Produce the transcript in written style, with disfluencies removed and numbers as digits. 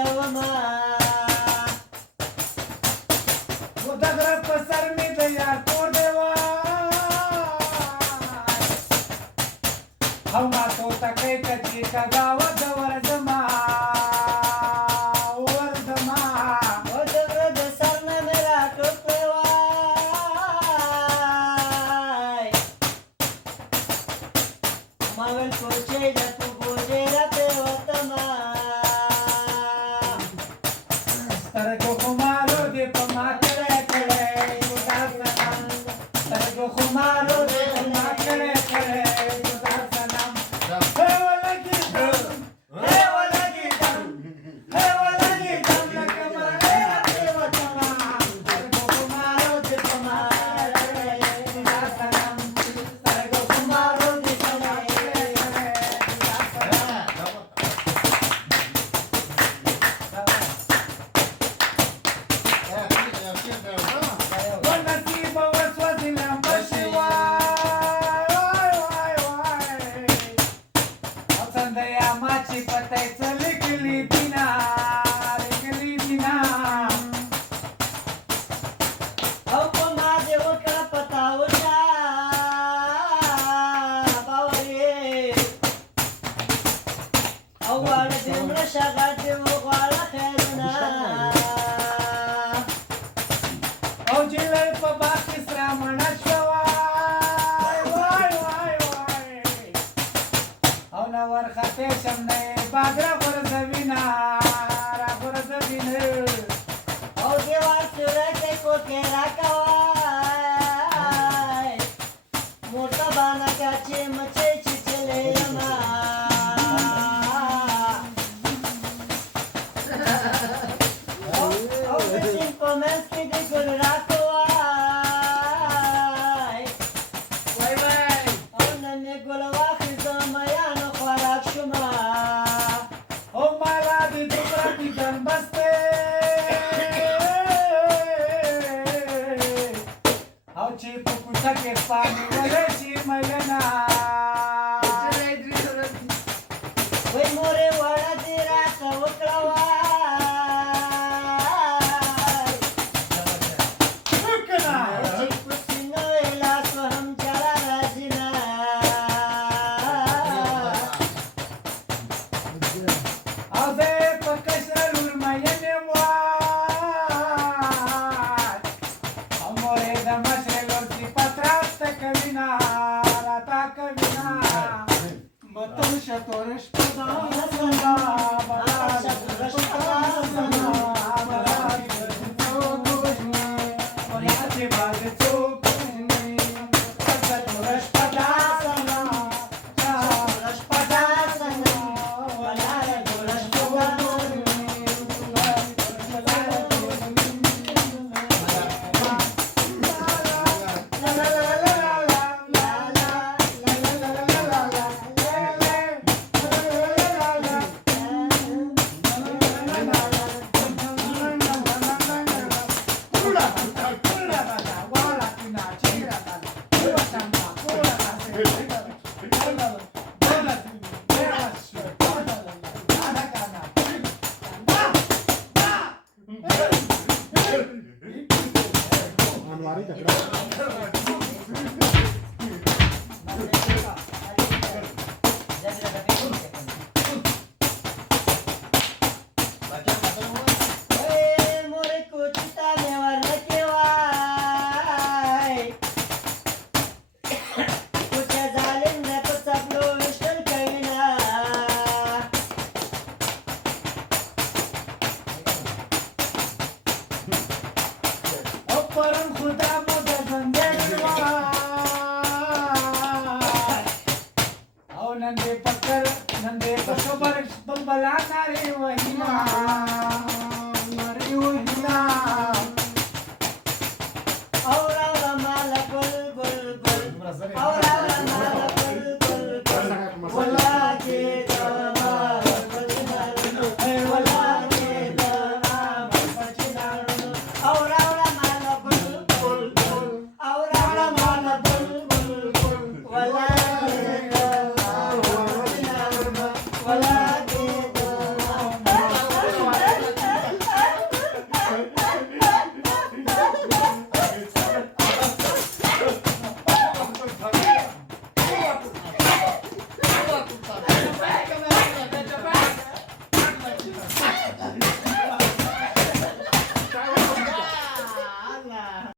یادوما و د غره په سر مې د یار کور دی وای او ما توتکۍ ته چې کږاوه د ورځما ورځما و د غره د سر نه مې راټوک کړی وای ما ویل کوچۍ ده تو ګوجۍ راته وتما سترګو خمارو دې په ما کړی کړی ګزار سلام سترګو خمارو دې په ما کړی کړی ګزار سلام هی ولګېدم هی ولګېدم هی ولګېدم لکه مرغۍ راپرې وتمه سترګو خمارو دې په ما کړی ګزار سلام سترګو خمارو دې په ما کړی کړی ګزار سلام ونصیب وسوسې لمبشي وای وای وای وای او څنډیا ما چې پتی څه لیکلي دینه لیکلي دینه او په ما دې وکړه پتا وچا باور یې او واړه دې مړه شه غټ دې وغواړه خیرونه او جلۍ په باغ کې سره مڼه شوه وای وای وای وای او نه ورخطې شم نه یې باد راغورځوینه راغورځوینه او دیوال سوری کې کوټې راکوای موټه باندې کچې مچې چیچلې یما او د سیند په منځ کې دې ګل راکوای وای وای او نن مې ګل واخیستم میانو خوراک شومه او مالا دې دومره دیدن بسته او چې په کوڅه کې ستا نیولې شي میینه وای مورې وړه دې راته وکړه وای وکنه چې په سینو یې لاس وهم جلا راځي نه او زه په کشره لور میینې وای او مورې د مشرې لور صفت راته کوینه راته کوینه متل شتورش په ځان سلا بلا پرون خدا مو د ژوندې او نن دې پکر نن دې په خبر بلبلا ناري وهینا